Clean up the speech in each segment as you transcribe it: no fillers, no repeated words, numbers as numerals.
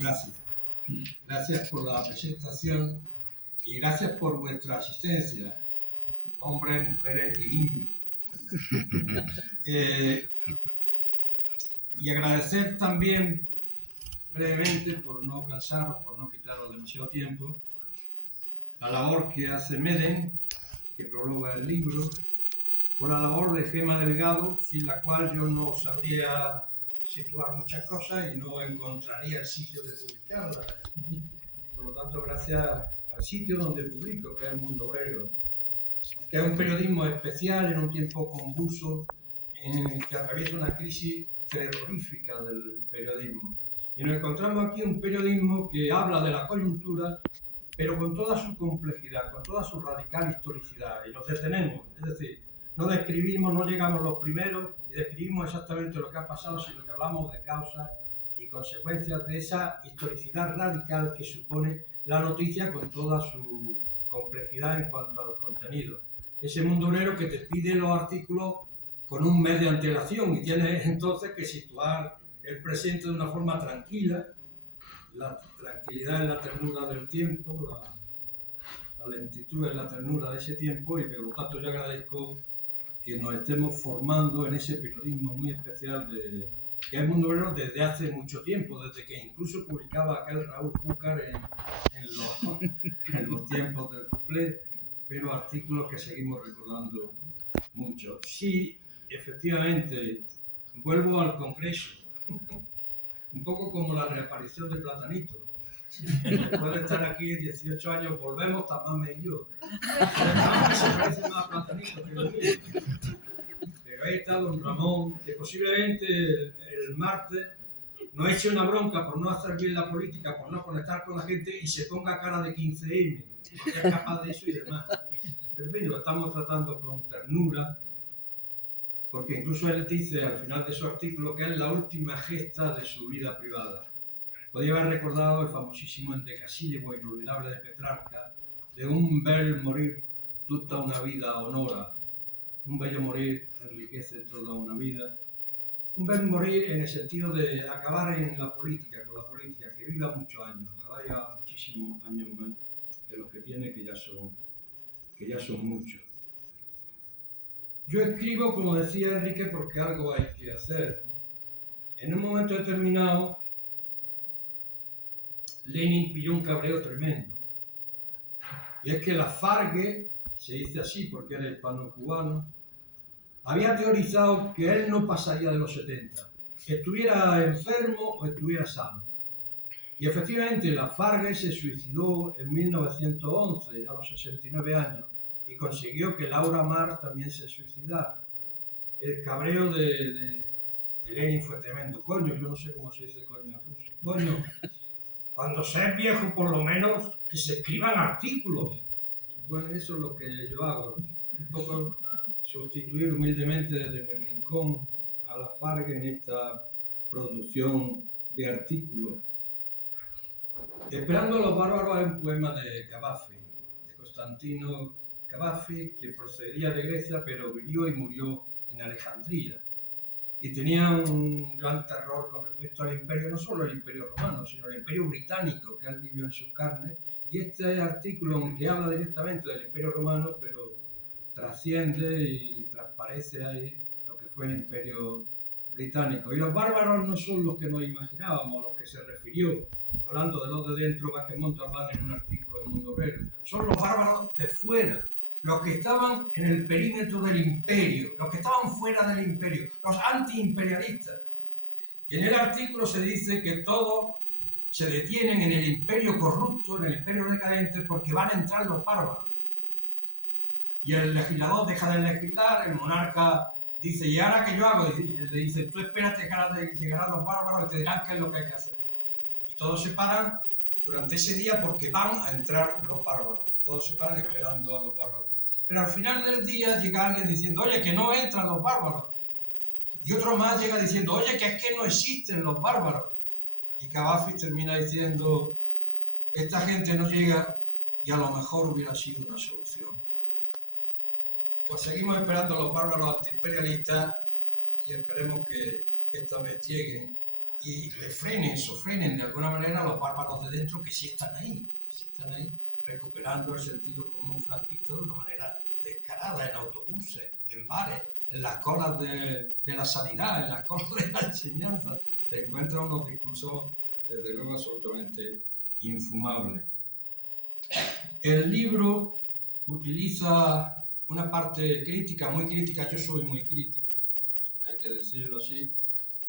Gracias. Gracias por la presentación y gracias por vuestra asistencia, hombres, mujeres y niños. Y agradecer también brevemente, por no cansaros, por no quitaros demasiado tiempo, la labor que hace Meden, que prologa el libro, por la labor de Gema Delgado, sin la cual yo no sabría situar muchas cosas y no encontraría el sitio de publicarlas. Por lo tanto, gracias al sitio donde publico, que es El Mundo Obrero, que es un periodismo especial en un tiempo convulso en el que atraviesa una crisis terrorífica del periodismo. Y nos encontramos aquí un periodismo que habla de la coyuntura, pero con toda su complejidad, con toda su radical historicidad, y nos detenemos, es decir, no describimos, no llegamos los primeros y describimos exactamente lo que ha pasado, sino que hablamos de causas y consecuencias de esa historicidad radical que supone la noticia con toda su complejidad en cuanto a los contenidos. Ese mundo obrero que te pide los artículos con un mes de antelación y tienes entonces que situar el presente de una forma tranquila. La tranquilidad es la ternura del tiempo, la lentitud es la ternura de ese tiempo, y por lo tanto yo agradezco que nos estemos formando en ese periodismo muy especial que es El Mundo Obrero desde hace mucho tiempo, desde que incluso publicaba aquel Raúl Júcar en los tiempos del cuplé, pero artículos que seguimos recordando mucho. Sí, efectivamente, vuelvo al Congreso, un poco como la reaparición de Platanito. Después de estar aquí 18 años, volvemos Tamame y yo. Tamame se parece más a Platanito que lo mío. Pero ahí está don Ramón, que posiblemente el martes nos eche una bronca por no hacer bien la política, por no conectar con la gente y se ponga cara de 15M, porque es capaz de eso y demás. Pero en fin, lo estamos tratando con ternura, porque incluso él dice al final de su artículo que es la última gesta de su vida privada. Podría haber recordado el famosísimo endecasílabo inolvidable de Petrarca, de un bel morir tutta una vida honora, un bello morir enriquece toda una vida. Un bel morir en el sentido de acabar en la política, con la política, que viva muchos años, ojalá haya muchísimos años más de los que tiene, que ya son muchos. Yo escribo, como decía Enrique, porque algo hay que hacer. En un momento determinado, Lenin pilló un cabreo tremendo. Y es que la Fargue, se dice así porque era hispano-cubano, había teorizado que él no pasaría de los 70, que estuviera enfermo o estuviera sano. Y efectivamente, la Fargue se suicidó en 1911, a los 69 años, y consiguió que Laura Mar también se suicidara. El cabreo de Lenin fue tremendo. Coño, yo no sé cómo se dice coño en ruso. Coño, cuando seas viejo, por lo menos, que se escriban artículos. Y bueno, eso es lo que yo hago. Un poco sustituir humildemente desde mi rincón a la Fargue en esta producción de artículos. Esperando a los bárbaros es un poema de Cavafy, de Constantino Cavafy, que procedía de Grecia, pero vivió y murió en Alejandría. Y tenía un gran terror con respecto al imperio, no solo el imperio romano, sino el imperio británico, que él vivió en sus carnes. Y este artículo, aunque habla directamente del imperio romano, pero trasciende y transparece ahí lo que fue el imperio británico. Y los bárbaros no son los que nos imaginábamos, a los que se refirió, hablando de los de dentro, Vázquez Montalbán en un artículo del Mundo Obrero. Son los bárbaros de fuera, los que estaban en el perímetro del imperio, los que estaban fuera del imperio, los antiimperialistas. Y en el artículo se dice que todos se detienen en el imperio corrupto, en el imperio decadente, porque van a entrar los bárbaros. Y el legislador deja de legislar, el monarca dice, ¿y ahora qué yo hago? Y le dice, tú espérate que llegarán los bárbaros y te dirán qué es lo que hay que hacer. Y todos se paran durante ese día porque van a entrar los bárbaros. Todos se paran esperando a los bárbaros. Pero al final del día llega alguien diciendo, oye, que no entran los bárbaros. Y otro más llega diciendo, oye, que es que no existen los bárbaros. Y Cavafy termina diciendo, esta gente no llega y a lo mejor hubiera sido una solución. Pues seguimos esperando a los bárbaros antiimperialistas y esperemos que esta vez lleguen. y refrenen, sofrenen de alguna manera a los bárbaros de dentro que sí están ahí, recuperando el sentido común franquista de una manera descarada, en autobuses, en bares, en las colas de la sanidad, en las colas de la enseñanza. Te encuentras unos discursos, desde luego, absolutamente infumables. El libro utiliza una parte crítica, muy crítica. Yo soy muy crítico, hay que decirlo así,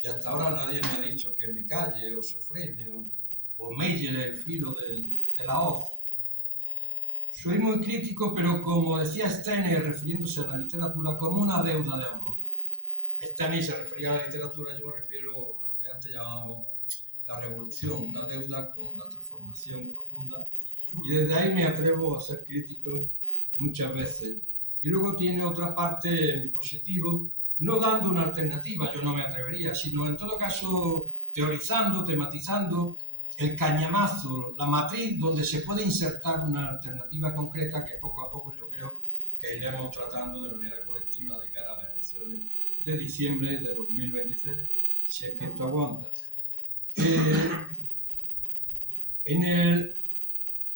y hasta ahora nadie me ha dicho que me calle o sofrene o melle el filo de la hoz. Soy muy crítico, pero como decía Steiner, refiriéndose a la literatura, como una deuda de amor. Steiner se refería a la literatura, yo me refiero a lo que antes llamábamos la revolución, una deuda con la transformación profunda. Y desde ahí me atrevo a ser crítico muchas veces. Y luego tiene otra parte en positivo, no dando una alternativa, yo no me atrevería, sino en todo caso teorizando, tematizando el cañamazo, la matriz donde se puede insertar una alternativa concreta que poco a poco yo creo que iremos tratando de manera colectiva de cara a las elecciones de diciembre de 2023, si es que esto aguanta. En el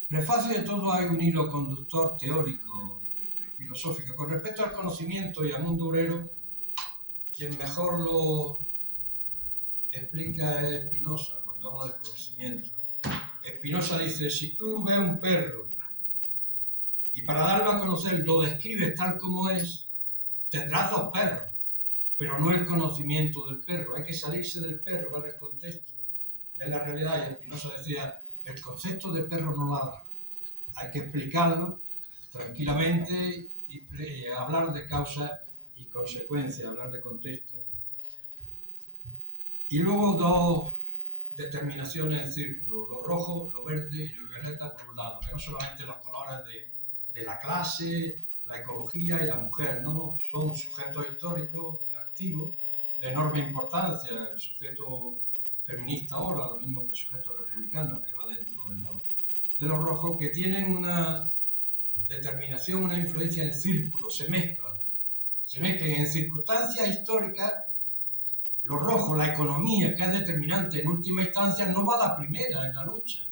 prefacio de todo hay un hilo conductor teórico, filosófico. Con respecto al conocimiento y al mundo obrero, quien mejor lo explica es Spinoza, cuando habla del conocimiento. Spinoza dice, si tú ves un perro y para darlo a conocer lo describes tal como es, tendrás dos perros, pero no el conocimiento del perro. Hay que salirse del perro, ver el contexto, ver la realidad. Y Spinoza decía, el concepto de perro no ladra. Hay que explicarlo tranquilamente y hablar de causa y consecuencia, hablar de contexto. Y luego dos determinaciones en círculo, lo rojo, lo verde y lo violeta por un lado, que no solamente los colores de la clase, la ecología y la mujer, no, son sujetos históricos activos de enorme importancia. El sujeto feminista ahora, lo mismo que el sujeto republicano, que va dentro de los rojos, que tienen una determinación, una influencia en círculo, se mezclan en circunstancias históricas. Lo rojo, la economía, que es determinante en última instancia, no va a la primera en la lucha.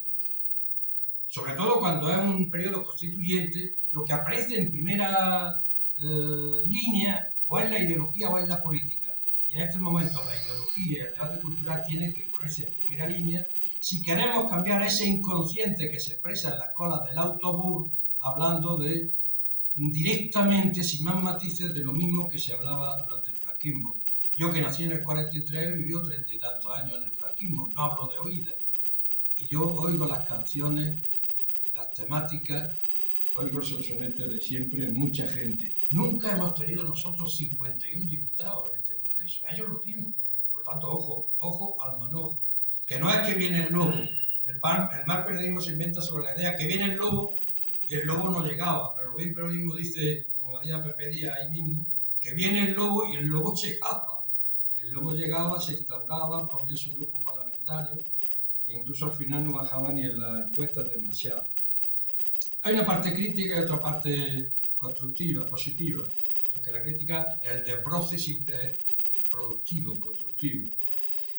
Sobre todo cuando es un periodo constituyente, lo que aparece en primera línea o es la ideología o es la política. Y en este momento la ideología y el debate cultural tienen que ponerse en primera línea si queremos cambiar ese inconsciente que se expresa en las colas del autobús, hablando de directamente, sin más matices, de lo mismo que se hablaba durante el franquismo. Yo que nací en el 43 viví 30 y tantos años en el franquismo, no hablo de oídas. Y yo oigo las canciones, las temáticas, oigo el sonsonete de siempre, mucha gente. Nunca hemos tenido nosotros 51 diputados en este Congreso, ellos lo tienen. Por tanto, ojo al manojo. Que no es que viene el lobo. El mal periodismo se inventa sobre la idea que viene el lobo y el lobo no llegaba. Pero el buen periodismo dice, como decía Pepe Díaz ahí mismo, que viene el lobo y el lobo llegaba. El lobo llegaba, se instauraba, ponía su grupo parlamentario e incluso al final no bajaba ni en las encuestas demasiado. Hay una parte crítica y otra parte constructiva, positiva, aunque la crítica, el desbroce siempre es productivo, constructivo.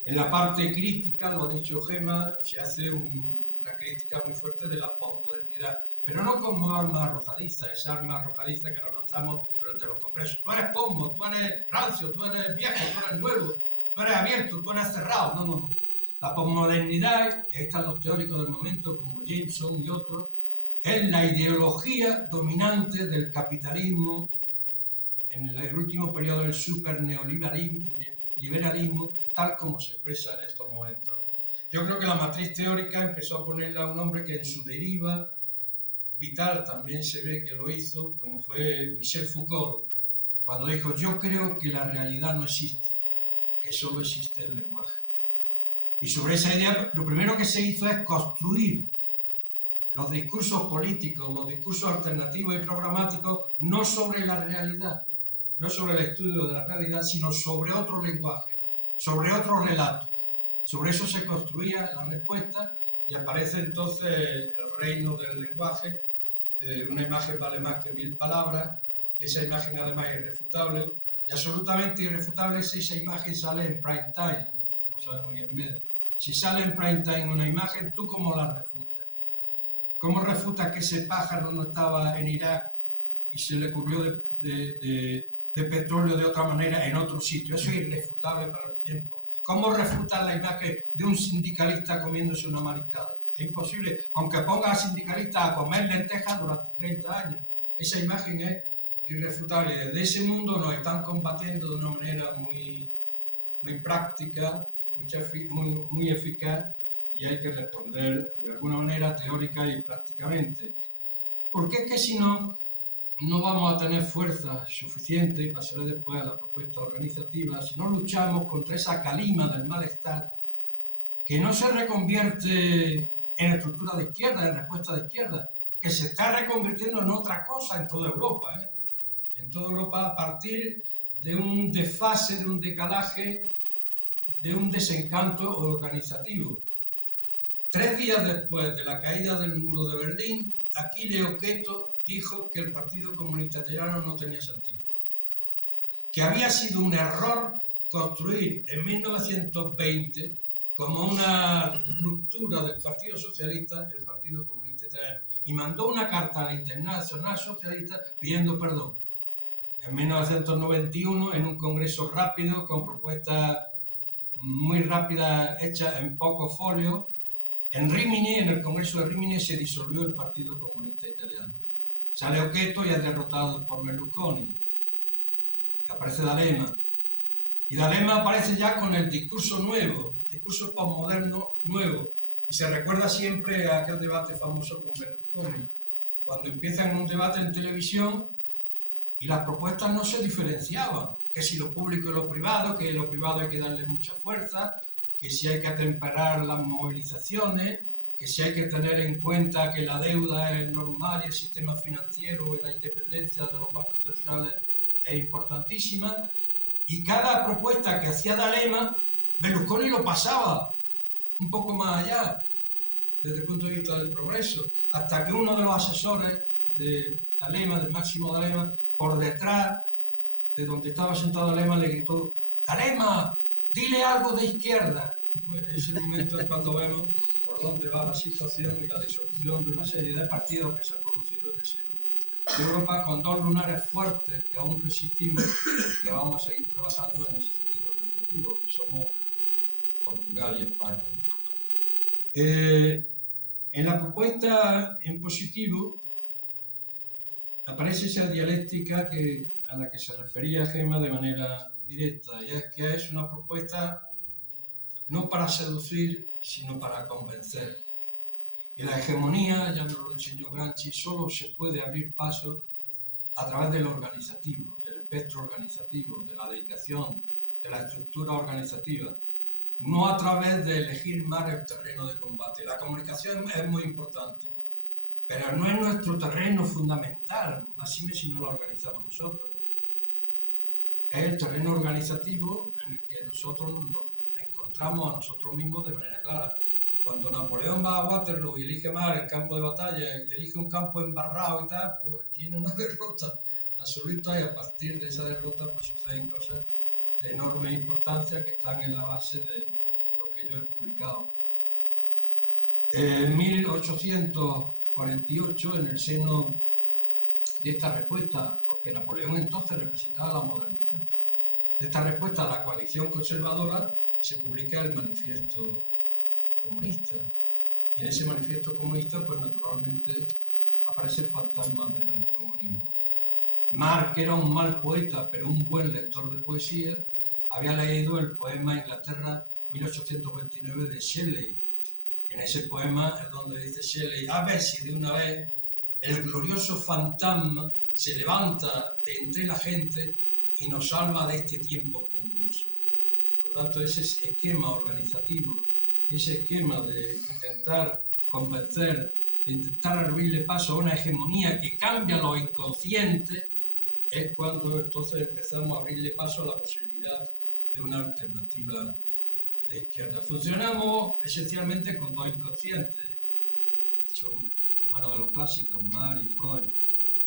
En la parte crítica, lo ha dicho Gemma, se hace una crítica muy fuerte de la posmodernidad, pero no como arma arrojadiza, esa arma arrojadiza que nos lanzamos durante los congresos. Tú eres posmo, tú eres rancio, tú eres viejo, tú eres nuevo, tú eres abierto, tú eres cerrado. No. La posmodernidad, y ahí están los teóricos del momento como Jameson y otros, es la ideología dominante del capitalismo en el último periodo del superneoliberalismo, tal como se expresa en estos momentos. Yo creo que la matriz teórica empezó a ponerla a un hombre que en su deriva vital también se ve que lo hizo, como fue Michel Foucault, cuando dijo, yo creo que la realidad no existe, que solo existe el lenguaje. Y sobre esa idea, lo primero que se hizo es construir los discursos políticos, los discursos alternativos y programáticos, no sobre la realidad, no sobre el estudio de la realidad, sino sobre otro lenguaje, sobre otro relato. Sobre eso se construía la respuesta y aparece entonces el reino del lenguaje. Una imagen vale más que 1000 palabras, y esa imagen además es irrefutable, y absolutamente irrefutable si esa imagen sale en prime time, como sabe muy bien Mede. Si sale en prime time una imagen, ¿tú cómo la refutas? ¿Cómo refutas que ese pájaro no estaba en Irak y se le cubrió de petróleo de otra manera en otro sitio? Eso es irrefutable para los tiempos. ¿Cómo refutas la imagen de un sindicalista comiéndose una mariscada? Es imposible, aunque ponga a sindicalistas a comer lentejas durante 30 años. Esa imagen es irrefutable. Desde ese mundo nos están combatiendo de una manera muy práctica, muy eficaz, y hay que responder de alguna manera teórica y prácticamente. Porque es que si no, no vamos a tener fuerza suficiente, y pasaré después a la propuesta organizativa, si no luchamos contra esa calima del malestar que no se reconvierte en estructura de izquierda, en respuesta de izquierda, que se está reconvirtiendo en otra cosa en toda Europa, en toda Europa, a partir de un desfase, de un decalaje, de un desencanto organizativo. 3 días después de la caída del muro de Berlín, Achille Oqueto dijo que el Partido Comunista Italiano no tenía sentido, que había sido un error construir en 1920 como una ruptura del Partido Socialista el Partido Comunista Italiano, y mandó una carta a la Internacional Socialista pidiendo perdón. En 1991, en un congreso rápido, con propuestas muy rápidas hechas en pocos folios, en Rimini, en el Congreso de Rimini, se disolvió el Partido Comunista Italiano. Sale Oqueto y es derrotado por Berlusconi. Y aparece D'Alema. Y D'Alema aparece ya con el discurso nuevo, discurso postmoderno nuevo. Y se recuerda siempre a aquel debate famoso con Berlusconi, cuando empiezan un debate en televisión y las propuestas no se diferenciaban, que si lo público y lo privado, que lo privado hay que darle mucha fuerza, que si hay que atemperar las movilizaciones, que si hay que tener en cuenta que la deuda es normal y el sistema financiero y la independencia de los bancos centrales es importantísima. Y cada propuesta que hacía D'Alema, Berlusconi lo pasaba un poco más allá, desde el punto de vista del progreso, hasta que uno de los asesores de D'Alema, del Máximo D'Alema, por detrás de donde estaba sentado D'Alema, le gritó: «D'Alema, dile algo de izquierda». En ese momento es cuando vemos por dónde va la situación y la disolución de una serie de partidos que se ha producido en el seno de Europa, con 2 lunares fuertes que aún resistimos y que vamos a seguir trabajando en ese sentido organizativo, que somos Portugal y España. En la propuesta en positivo aparece esa dialéctica a la que se refería Gemma de manera directa, y es que es una propuesta no para seducir, sino para convencer. Y la hegemonía, ya nos lo enseñó Gramsci, solo se puede abrir paso a través del organizativo, del espectro organizativo, de la dedicación, de la estructura organizativa, no a través de elegir más el terreno de combate. La comunicación es muy importante, pero no es nuestro terreno fundamental, más si no lo organizamos nosotros. Es el terreno organizativo en el que nosotros nos encontramos a nosotros mismos de manera clara. Cuando Napoleón va a Waterloo y elige mal el campo de batalla y elige un campo embarrado y tal, pues tiene una derrota absoluta, y a partir de esa derrota pues suceden cosas de enorme importancia que están en la base de lo que yo he publicado. En 1848, en el seno de esta respuesta, porque Napoleón entonces representaba la modernidad, de esta respuesta a la coalición conservadora, se publica el Manifiesto Comunista. Y en ese Manifiesto Comunista, pues naturalmente, aparece el fantasma del comunismo. Marx, que era un mal poeta, pero un buen lector de poesía, había leído el poema Inglaterra 1829 de Shelley. En ese poema es donde dice Shelley: a ver si de una vez el glorioso fantasma se levanta de entre la gente y nos salva de este tiempo convulso. Por lo tanto, ese esquema organizativo, ese esquema de intentar convencer, de intentar abrirle paso a una hegemonía que cambia lo inconsciente, es cuando entonces empezamos a abrirle paso a la posibilidad de una alternativa de izquierda. Funcionamos esencialmente con 2 inconscientes, hecho mano de los clásicos, Marx y Freud.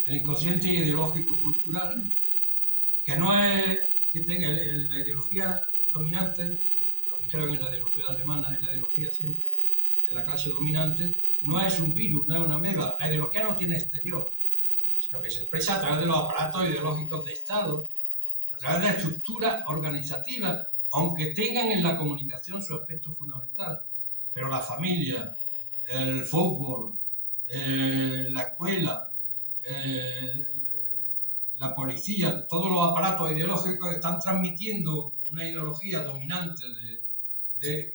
El inconsciente ideológico-cultural, que no es que tenga la ideología dominante, los dijeron en la ideología alemana, es la ideología siempre de la clase dominante, no es un virus, no es una ameba. La ideología no tiene exterior, sino que se expresa a través de los aparatos ideológicos de Estado, a través de estructuras organizativas, aunque tengan en la comunicación su aspecto fundamental. Pero la familia, el fútbol, la escuela, la policía, todos los aparatos ideológicos están transmitiendo una ideología dominante de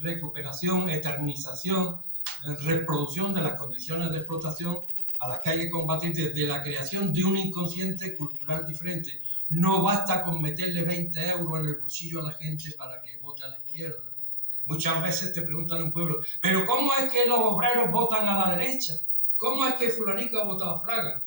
recuperación, eternización, reproducción de las condiciones de explotación a las que hay que combatir desde la creación de un inconsciente cultural diferente. No basta con meterle 20 euros en el bolsillo a la gente para que vote a la izquierda. Muchas veces te preguntan en un pueblo, ¿pero cómo es que los obreros votan a la derecha? ¿Cómo es que fulanico ha votado a Fraga?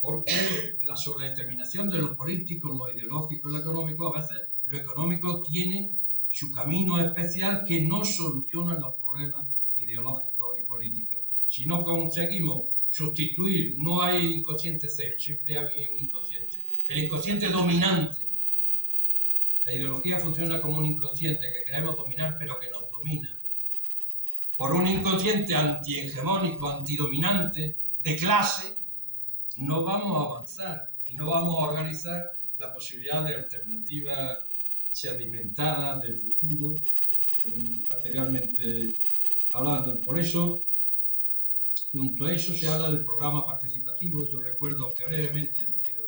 Porque la sobredeterminación de lo político, lo ideológico y lo económico, a veces lo económico tiene su camino especial que no soluciona los problemas ideológicos y políticos. Si no conseguimos sustituir, no hay inconsciente cero, siempre hay un inconsciente. El inconsciente dominante. La ideología funciona como un inconsciente que queremos dominar, pero que nos domina. Por un inconsciente antihegemónico, antidominante, de clase, no vamos a avanzar y no vamos a organizar la posibilidad de alternativas sedimentadas del futuro, materialmente hablando. Por eso, junto a eso se habla del programa participativo. Yo recuerdo que brevemente, no quiero,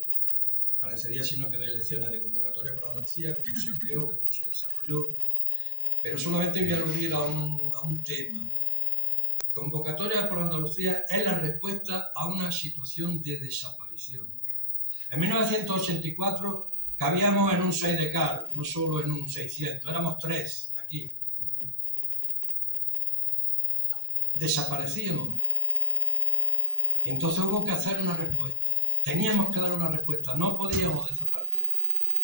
parecería sino que doy lecciones de convocatoria por Andalucía, cómo se creó, cómo se desarrolló, pero solamente voy a aludir a un tema. Convocatoria por Andalucía es la respuesta a una situación de desaparición. En 1984 cabíamos en un 6 de car, no solo en un 600, éramos 3 aquí. Desaparecíamos. Y entonces hubo que hacer una respuesta. Teníamos que dar una respuesta, no podíamos desaparecer.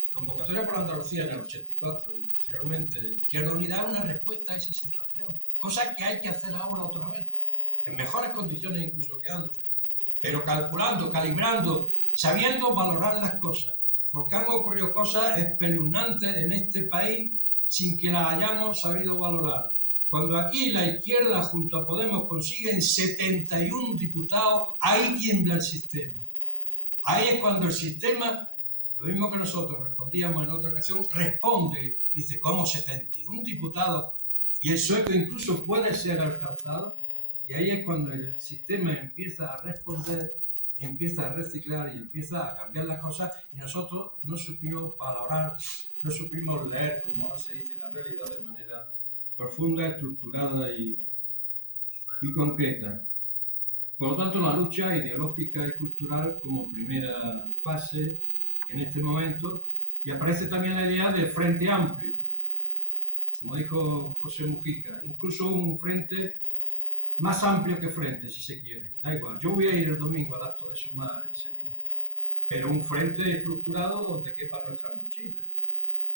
Y Convocatoria por Andalucía en el 84 y posteriormente Izquierda Unida una respuesta a esa situación. Cosa que hay que hacer ahora otra vez, en mejores condiciones incluso que antes, pero calculando, calibrando, sabiendo valorar las cosas, porque han ocurrido cosas espeluznantes en este país sin que las hayamos sabido valorar. Cuando aquí la izquierda junto a Podemos consiguen 71 diputados, ahí tiembla el sistema. Ahí es cuando el sistema, lo mismo que nosotros respondíamos en otra ocasión, responde, dice, ¿cómo 71 diputados? Y el sueldo incluso puede ser alcanzado, y ahí es cuando el sistema empieza a responder, empieza a reciclar y empieza a cambiar las cosas, y nosotros no supimos valorar, no supimos leer, como ahora se dice, la realidad de manera profunda, estructurada y concreta. Por lo tanto, la lucha ideológica y cultural como primera fase en este momento, y aparece también la idea del Frente Amplio, como dijo José Mujica, incluso un frente más amplio que frente, si se quiere, da igual. Yo voy a ir el domingo al acto de Sumar en Sevilla, pero un frente estructurado donde quepan nuestras mochilas.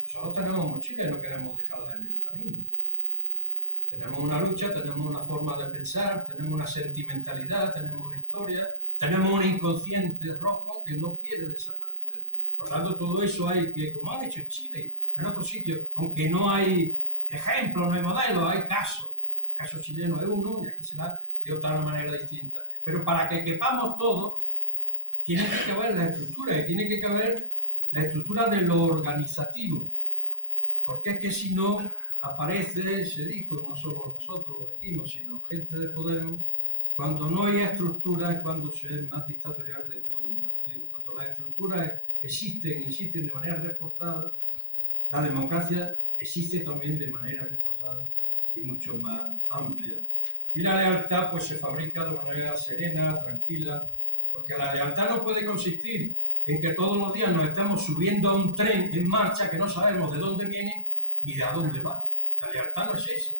Nosotros tenemos mochilas y no queremos dejarlas en el camino. Tenemos una lucha, tenemos una forma de pensar, tenemos una sentimentalidad, tenemos una historia, tenemos un inconsciente rojo que no quiere desaparecer. Por lo tanto, todo eso hay que, como han hecho en Chile, en otros sitios, aunque no hay ejemplos, no hay modelos, hay casos. El caso chileno es uno y aquí será de otra manera distinta. Pero para que quepamos todos, tiene que caber la estructura y tiene que caber la estructura de lo organizativo. Porque es que si no, aparece, se dijo, no solo nosotros lo dijimos, sino gente de Podemos, cuando no hay estructura es cuando se es más dictatorial dentro de un partido. Cuando las estructuras existen de manera reforzada, la democracia existe también de manera reforzada y mucho más amplia. Y la lealtad pues se fabrica de una manera serena, tranquila, porque la lealtad no puede consistir en que todos los días nos estamos subiendo a un tren en marcha que no sabemos de dónde viene ni de a dónde va. La lealtad no es eso.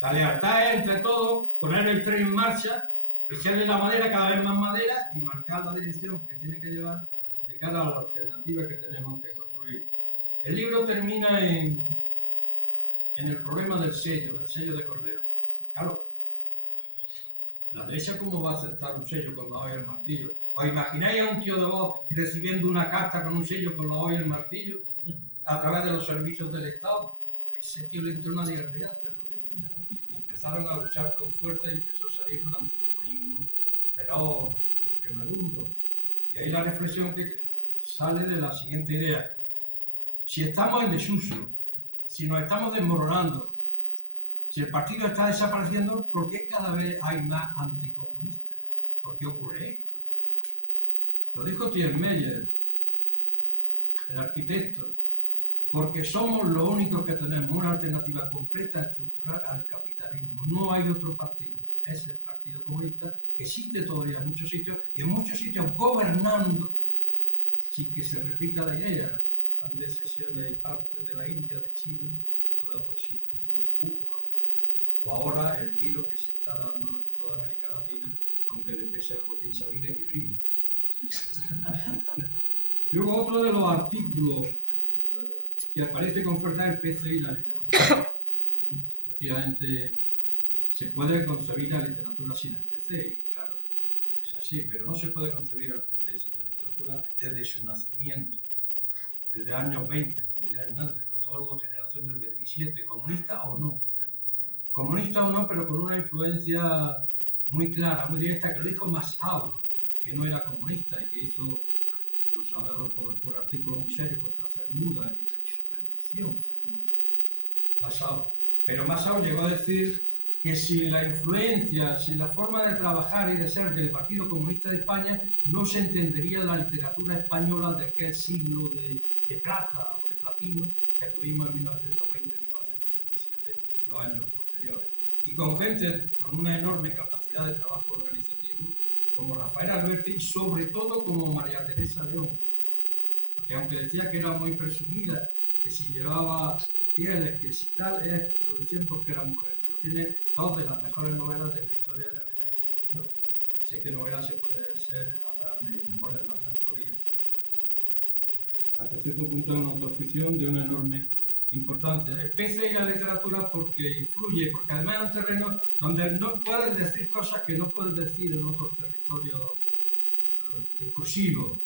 La lealtad es, entre todos, poner el tren en marcha, echarle la madera, cada vez más madera, y marcar la dirección que tiene que llevar de cara a la alternativa que tenemos que construir. El libro termina en el problema del sello de correo. Claro, la derecha, ¿cómo va a aceptar un sello con la hoja y el martillo? ¿Os imagináis a un tío de voz recibiendo una carta con un sello con la hoja y el martillo a través de los servicios del Estado? ese tío le entró una diarrea terrorífica, ¿no? Y empezaron a luchar con fuerza y empezó a salir un anticomunismo feroz y tremebundo. Y ahí la reflexión que sale de la siguiente idea. Si estamos en desuso, si nos estamos desmoronando, si el partido está desapareciendo, ¿por qué cada vez hay más anticomunistas? ¿Por qué ocurre esto? Lo dijo Tiermeyer, el arquitecto, porque somos los únicos que tenemos una alternativa completa estructural al capitalismo. No hay otro partido. Es el Partido Comunista, que existe todavía en muchos sitios, y en muchos sitios gobernando sin que se repita la idea. Grandes sesiones y partes de la India, de China o de otros sitios, ¿no? Cuba o ahora el giro que se está dando en toda América Latina, aunque le pese a Joaquín Sabina y Río. Luego otro de los artículos que aparece con fuerza es el PC y la literatura. Efectivamente, se puede concebir la literatura sin el PC, y claro, es así, pero no se puede concebir el PC sin la literatura desde su nacimiento, desde años 20, con Miguel Hernández, con toda la generación del 27, comunista o no, pero con una influencia muy clara, muy directa, que lo dijo Masao, que no era comunista y que hizo, lo sabe Adolfo de Fuera, artículos muy serios contra Cernuda y su rendición, según Masao. Pero Masao llegó a decir que sin la influencia, sin la forma de trabajar y de ser del Partido Comunista de España, no se entendería la literatura española de aquel siglo de plata o de platino que tuvimos en 1920, 1927 y los años posteriores. Y con gente con una enorme capacidad de trabajo organizativo, como Rafael Alberti y sobre todo como María Teresa León, que aunque decía que era muy presumida, que si llevaba pieles, que si tal, lo decían porque era mujer, pero tiene dos de las mejores novelas de la historia de la literatura española. Si es que novela se puede hablar de Memoria de la Melancolía. Hasta cierto punto es una autoficción de una enorme importancia. El PC y la literatura porque influye, porque además es un terreno donde no puedes decir cosas que no puedes decir en otros territorios discursivos.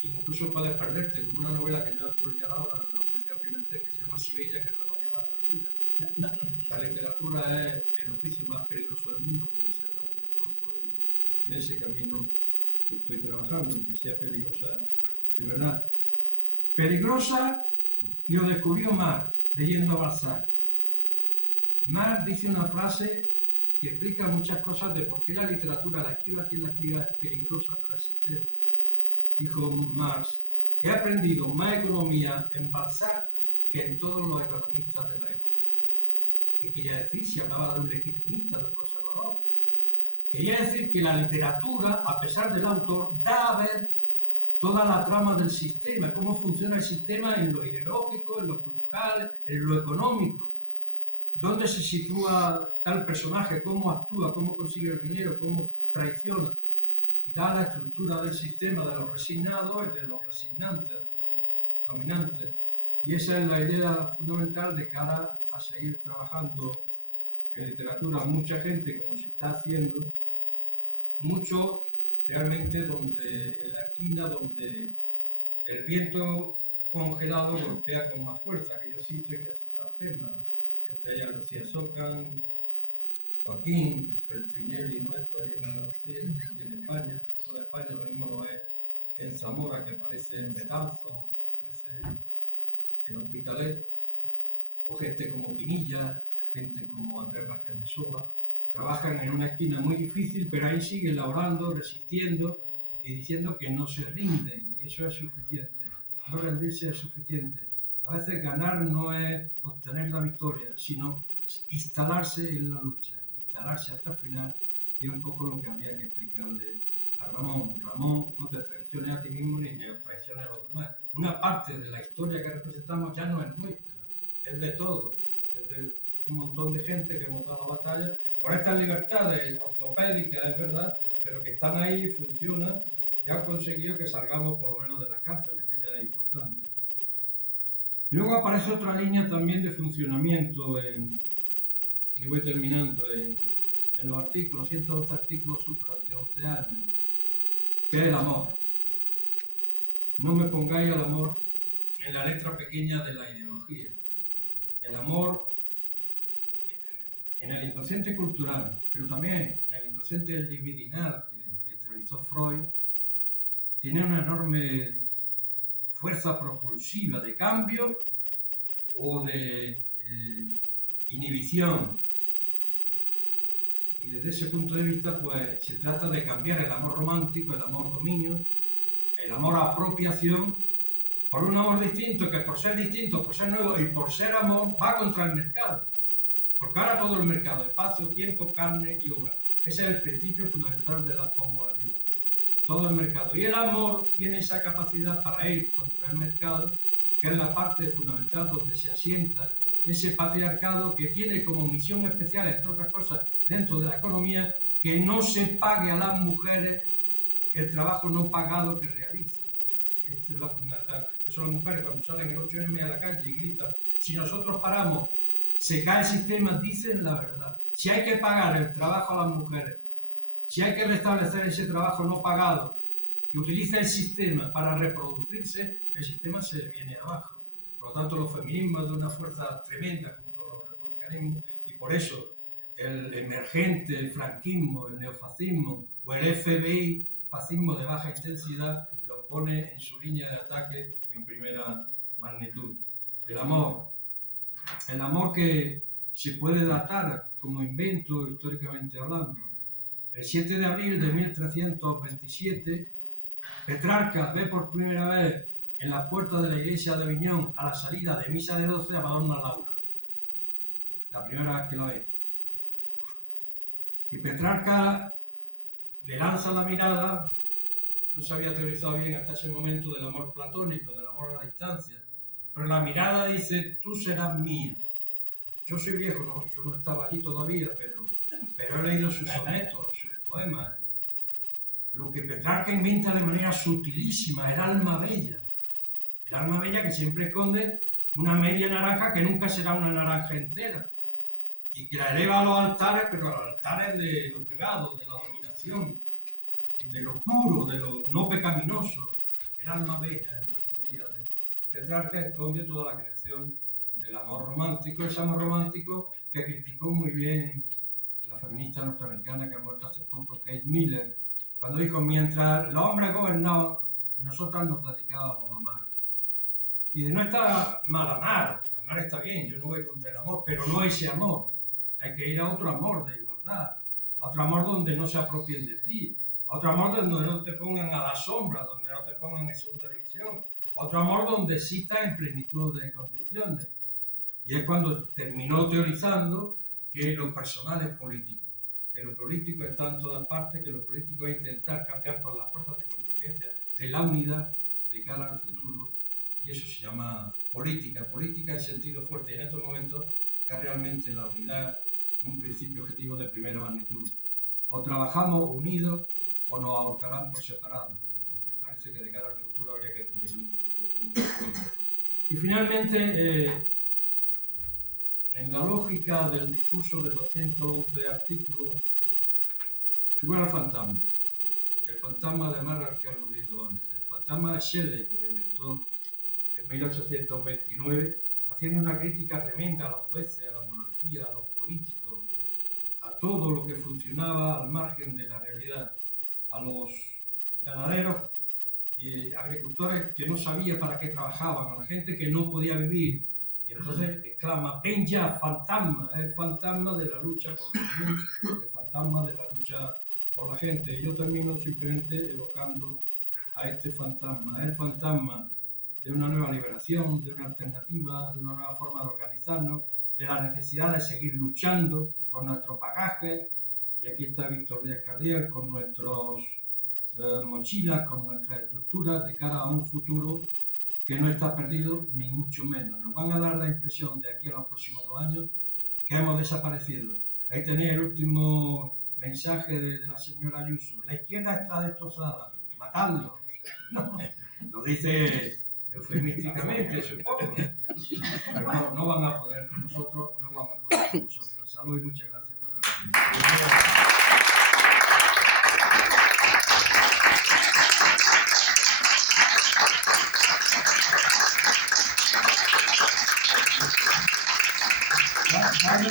Incluso puedes perderte, como una novela que yo voy a publicar ahora, que me va a publicar Pimentel, que se llama Siberia, que me va a llevar a la ruina. La literatura es el oficio más peligroso del mundo, como dice Raúl del Pozo, y en ese camino estoy trabajando, en que sea peligrosa de verdad. Peligrosa, y lo descubrió Marx, leyendo a Balzac. Marx dice una frase que explica muchas cosas de por qué la literatura, la escriba quien la escriba, es peligrosa para el sistema. Dijo Marx, he aprendido más economía en Balzac que en todos los economistas de la época. ¿Qué quería decir si hablaba de un legitimista, de un conservador? Quería decir que la literatura, a pesar del autor, da a ver toda la trama del sistema, cómo funciona el sistema en lo ideológico, en lo cultural, en lo económico. Dónde se sitúa tal personaje, cómo actúa, cómo consigue el dinero, cómo traiciona. Y da la estructura del sistema de los resignados y de los resignantes, de los dominantes. Y esa es la idea fundamental de cara a seguir trabajando en literatura. Mucha gente, como se está haciendo, mucho realmente donde en la esquina donde el viento congelado golpea con más fuerza, que yo cito y que ha citado Pema, entre ellas Lucía Socan, Joaquín, el Feltrinelli nuestro ahí en Andalucía y en España, en toda España, lo mismo lo es en Zamora, que aparece en Betanzos, o aparece en Hospitalet, o gente como Pinilla, gente como Andrés Vázquez de Sola, trabajan en una esquina muy difícil, pero ahí siguen laborando, resistiendo y diciendo que no se rinden, y eso es suficiente. No rendirse es suficiente. A veces ganar no es obtener la victoria, sino instalarse en la lucha, instalarse hasta el final, y es un poco lo que habría que explicarle a Ramón. Ramón, no te traiciones a ti mismo ni te traiciones a los demás. Una parte de la historia que representamos ya no es nuestra, es de todos, es de un montón de gente que hemos dado la batalla por estas libertades ortopédicas, es verdad, pero que están ahí y funcionan y han conseguido que salgamos por lo menos de las cárceles, que ya es importante. Y luego aparece otra línea también de funcionamiento, y voy terminando, en los artículos, 111 artículos durante 11 años, que es el amor. No me pongáis al amor en la letra pequeña de la ideología. el amor en el inconsciente cultural, pero también en el inconsciente libidinal que teorizó Freud, tiene una enorme fuerza propulsiva de cambio o de inhibición. Y desde ese punto de vista, pues se trata de cambiar el amor romántico, el amor dominio, el amor apropiación, por un amor distinto que por ser distinto, por ser nuevo y por ser amor, va contra el mercado. Porque ahora todo el mercado, espacio, tiempo, carne y obra. Ese es el principio fundamental de la posmodernidad. Todo el mercado. Y el amor tiene esa capacidad para ir contra el mercado, que es la parte fundamental donde se asienta ese patriarcado que tiene como misión especial, entre otras cosas, dentro de la economía, que no se pague a las mujeres el trabajo no pagado que realizan. Esto es lo fundamental. Por eso las mujeres cuando salen el 8M a la calle y gritan, si nosotros paramos, se cae el sistema, dicen la verdad. Si hay que pagar el trabajo a las mujeres, si hay que restablecer ese trabajo no pagado que utiliza el sistema para reproducirse, el sistema se viene abajo. Por lo tanto, los feminismos de una fuerza tremenda junto a los republicanismos, y por eso el emergente, el franquismo, el neofascismo o el FBI, fascismo de baja intensidad, lo pone en su línea de ataque en primera magnitud. El amor que se puede datar como invento históricamente hablando. El 7 de abril de 1327, Petrarca ve por primera vez en la puerta de la iglesia de Aviñón, a la salida de misa de 12, a Madonna Laura. La primera vez que la ve. Y Petrarca le lanza la mirada, no se había teorizado bien hasta ese momento del amor platónico, del amor a la distancia, pero la mirada dice, tú serás mía. Yo soy viejo, no, yo no estaba allí todavía, pero he leído sus sonetos, sus poemas. Lo que Petrarca inventa de manera sutilísima, el alma bella. El alma bella que siempre esconde una media naranja que nunca será una naranja entera. Y que la eleva a los altares, pero a los altares de lo privado, de la dominación, de lo puro, de lo no pecaminoso. El alma bella, en la teoría de Petrarca, esconde toda la creación del amor romántico, ese amor romántico que criticó muy bien la feminista norteamericana que ha muerto hace poco, Kate Miller, cuando dijo, mientras los hombres gobernaban, nosotras nos dedicábamos a amar. Y no está mal amar está bien, yo no voy contra el amor, pero no ese amor. Hay que ir a otro amor de igualdad, a otro amor donde no se apropien de ti, a otro amor donde no te pongan a la sombra, donde no te pongan en segunda división, a otro amor donde exista en plenitud de condiciones. Y es cuando terminó teorizando que lo personal es político, que lo político está en todas partes, que lo político es intentar cambiar con las fuerzas de convergencia de la unidad de cara al futuro, y eso se llama política en sentido fuerte, y en estos momentos es realmente la unidad un principio objetivo de primera magnitud. O trabajamos unidos o nos ahorcarán por separado. Me parece que de cara al futuro habría que tener un poco en cuenta. Y finalmente, en la lógica del discurso de 211 artículos, figura el fantasma además al que he aludido antes, el fantasma de Shelley, que lo inventó en 1829, haciendo una crítica tremenda a los jueces, a la monarquía, a los políticos, a todo lo que funcionaba al margen de la realidad, a los ganaderos y agricultores que no sabían para qué trabajaban, a la gente que no podía vivir. Y entonces exclama, ven ya, fantasma, es el fantasma de la lucha por el común, el fantasma de la lucha por la gente. Y yo termino simplemente evocando a este fantasma, es el fantasma de una nueva liberación, de una alternativa, de una nueva forma de organizarnos, de la necesidad de seguir luchando con nuestros bagajes, y aquí está Víctor Díaz Cardiel, con nuestras mochilas, con nuestras estructuras de cara a un futuro que no está perdido, ni mucho menos. Nos van a dar la impresión de aquí a los próximos 2 años que hemos desaparecido. Ahí tenéis el último mensaje de la señora Ayuso. La izquierda está destrozada, matadlo. Lo dice eufemísticamente, supongo. Pero no van a poder con nosotros, no van a poder con nosotros. Salud y muchas gracias por haber venido.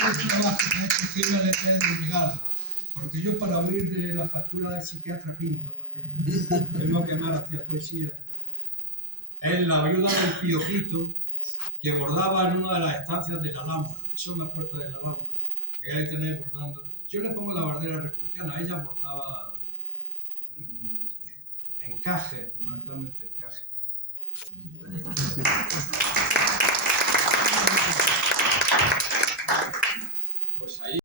un trabajo que ha hecho Gema de Ricardo, porque yo para huir de la factura del psiquiatra pinto también. Tengo que quemar hacia poesía. Es la viuda del Piojito que bordaba en una de las estancias de la Alhambra. Eso es una puerta de la Alhambra, que hay que tener bordando. Yo le pongo la bandera republicana, ella bordaba encaje, fundamentalmente encaje.